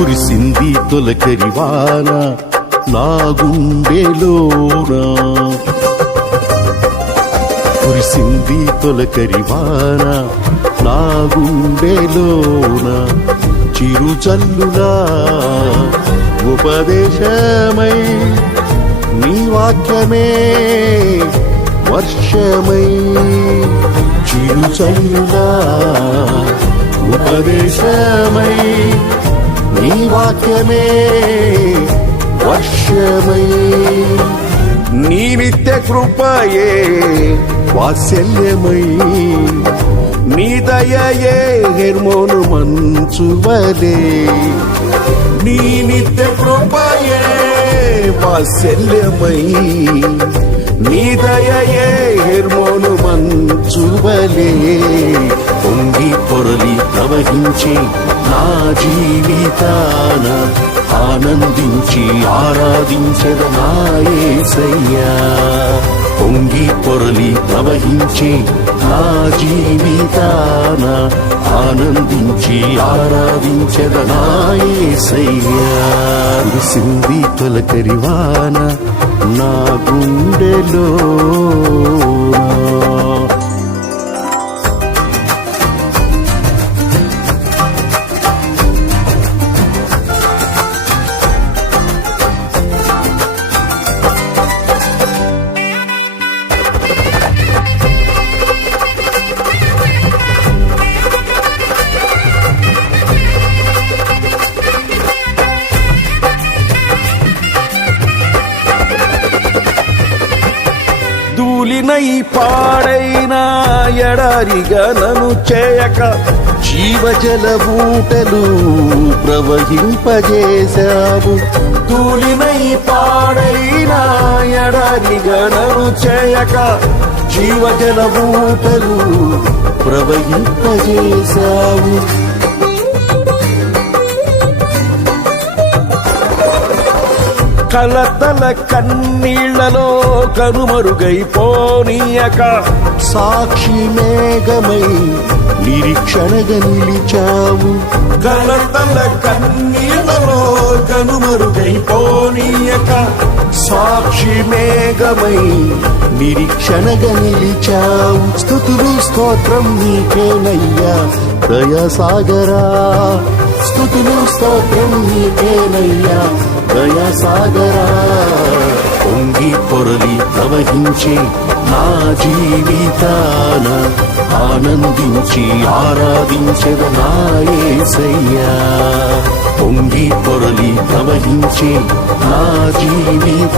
కురిసింది తొలకరివాన నా గుండెలోన, కురిసింది తొలకరివాన నా గుండెలోన, చిరుచల్లులా ఉపదేశమై నీ వాక్యమే వర్షమై, చిరుచల్లులా ఉపదేశమై నీ వాక్యమే వర్షమై, నీ నిత్య కృపయే వాత్సల్యమై, నీ దయయే హెర్మోను మంచువలే, నీ నిత్య కృపయే వాత్సల్యమై, నీ దయయే హెర్మోను మంచువలే, పొంగి పొరలి ప్రవహించి నా జీవితాన ఆనందించి ఆరాధించెద నా యేసయ్యా, పొంగి పొరలి ప్రవహించి నా జీవితాన ఆనందించి ఆరాధించెద నా యేసయ్యా. కురిసింది తొలకరివాన నా గుండెలో. ధూళినై పాడైన ఎడారిగా నన్ను చేయక జీవజల బూటలు ప్రవహింపజేశావు, ధూళినై పాడైన ఎడారిగా నన్ను చేయక జీవజల బూటలు ప్రవహింపజేశావు, కలతల కన్నీళ్లలో కనుమరుగైపోనీయక సాక్షి మేఘమై నిరీక్షణగా నిలిచావు, కలతల కన్నీళ్లలో కనుమరుగైపోనీయక సాక్షి మేఘమై నిరీక్షణగా నిలిచావు. స్తుతులు స్తోత్రం నీకేనయ్యా దయాసాగరా, స్తుతులు స్తోత్రం నీకేనయ్యా దయాసాగరా, పొంగి పొరలి ప్రవహించి నా జీవితాన ఆనందించి ఆరాధించెద నా యేసయ్యా, పొంగి పొరలి ప్రవహించి నా జీవిత